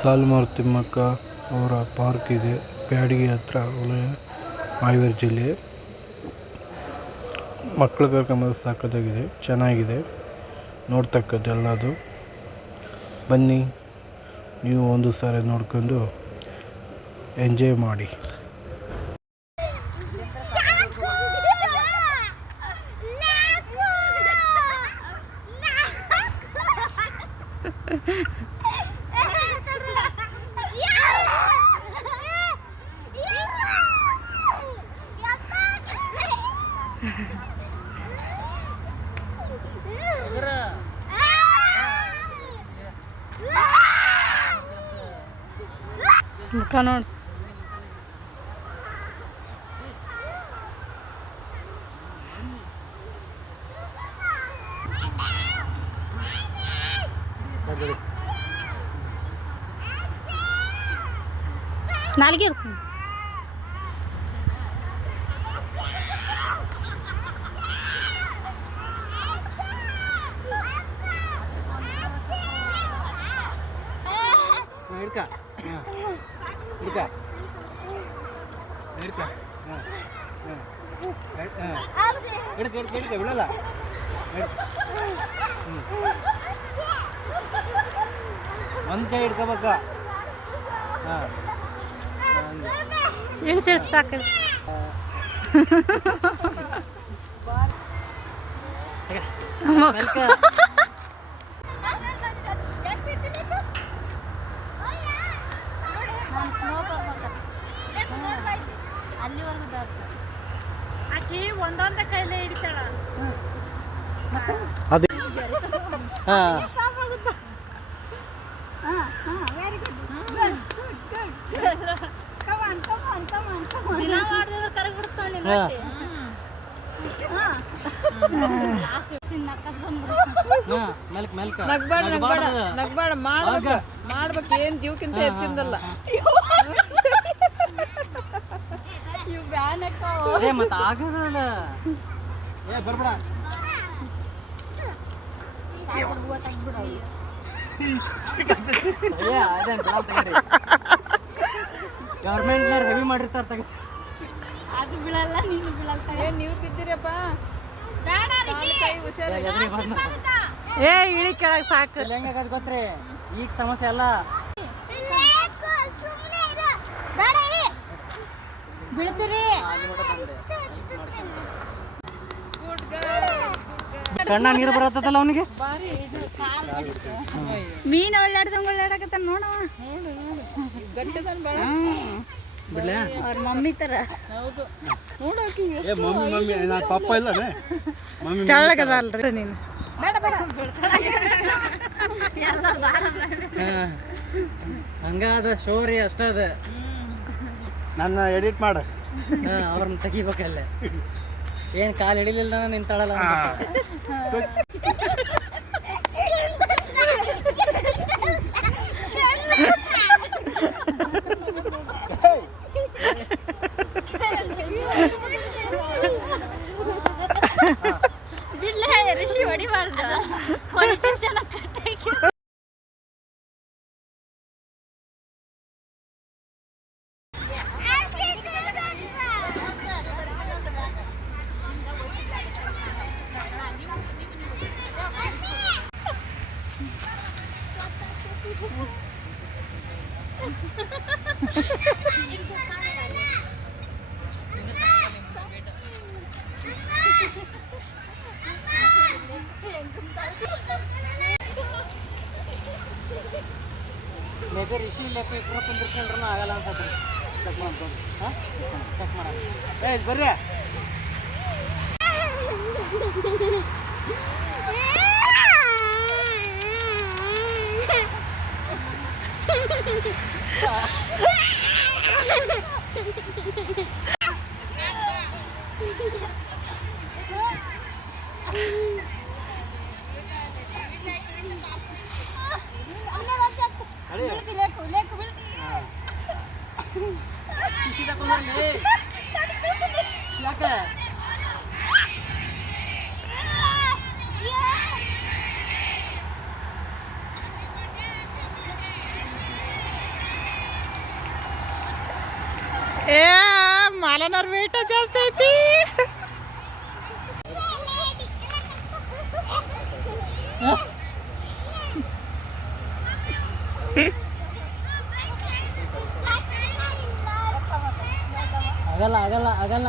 ಸಾಲುಮರದ ತಿಮ್ಮಕ್ಕ ಅವರ ಪಾರ್ಕ್ ಇದೆ. ಬ್ಯಾಡಗಿ ಹತ್ರ ಹಾವೇರಿ ಜಿಲ್ಲೆ. ಮಕ್ಕಳು ಕರ್ಕೊಂಬಂದು ಸಾಕೋದಾಗಿದೆ, ಚೆನ್ನಾಗಿದೆ ನೋಡ್ತಕ್ಕದ್ದು ಎಲ್ಲದು. ಬನ್ನಿ, ನೀವು ಒಂದು ಸಾರಿ ನೋಡ್ಕೊಂಡು ಎಂಜಾಯ್ ಮಾಡಿ. ಮುಖ ನೋಡಿ. ನಾಲ್ಗೆ ಇರ್ತೀನಿ. ಬಿಡಲ್ಲ. ಒಂದು ಕೈ ಹಿಡ್ಕೋಬೇಕ. ಸಿಡಿ ಸಿಡಿ ಸಾಕು. ಆಕಿ ಒಂದೊಂದ ಕೈಲೇ ಹಿಡಿತಾಳ. ನಗ್ಬೇಡ, ಮಾಡ್ಬೇಕು. ಏನ್ ಜೀವಕ್ಕಿಂತ ಹೆಚ್ಚಿಂದಲ್ಲ. ಇವ್ ಬ್ಯಾನ್ ಮತ್ತ ಆಗಲ್ಲ. ಬರ್ಬೇಡ. ಗವರ್ಮೆಂಟ್ನವ್ರು ಹೆವಿ ಮಾಡಿರ್ತಾರ. ಅದು ಬೀಳಲ್ಲ, ನೀನು ಬೀಳಲ್ಲ. ನೀವು ಬಿದ್ದಿರಪ್ಪ. ಏ ಇಳಿ ಕೆಳಗೆ ಸಾಕು. ಹೆಂಗಾಗದು ಗೊತ್ತ್ರಿ? ಈಗ ಸಮಸ್ಯೆ ಅಲ್ಲ. ಬೀಳ್ತೀರಿ. ಕಣ್ಣ ನೀರು ಬರತ್ತಲ್ಲ ಅವನಿಗೆ. ಮೀನು ಒಳ್ಳಾಡ್ದಂಗ ನೋಡವ. ಅವ್ರ ಮಮ್ಮಿ ತರ. ಪಾಪ ಇಲ್ಲ ತೆಳ್ಳಗದಲ್ರಿ ನೀನು. ಹಂಗಾದ ಸ್ಟೋರಿ ಅಷ್ಟದ. ನನ್ನ ಎಡಿಟ್ ಮಾಡ. ಅವ್ರನ್ನ ತೆಗಿಬೇಕಲ್ಲ. ಏನ್ ಕಾಲು ಹಿಡಿಲಿಲ್ಲ ನಿಂತಾಳಲ್ಲ. ಋಷಿ ಹೊಡಿಬಾರ್ದು. Police station ಕಟ್ಟಾಕಿ. ಋಷಿ ಲೆಕ್ಕ ಇಬ್ಬರು ಕುಂದಿರ್ಸ್ಕೊಂಡ್ರೂ ಆಗಲ್ಲ ಅನ್ಸತ್ರಿ. ಚೆಕ್ ಮಾಡ್ಕೊಂಡು ಚೆಕ್ ಮಾಡ. ಬರ್ರಿ. ಯಾಕೆ ಬಾಲನವ್ರ ವೇಟ ಜಾಸ್ತಿ ಐತಿ. ಆಗಲ್ಲ ಆಗಲ್ಲ ಆಗಲ್ಲ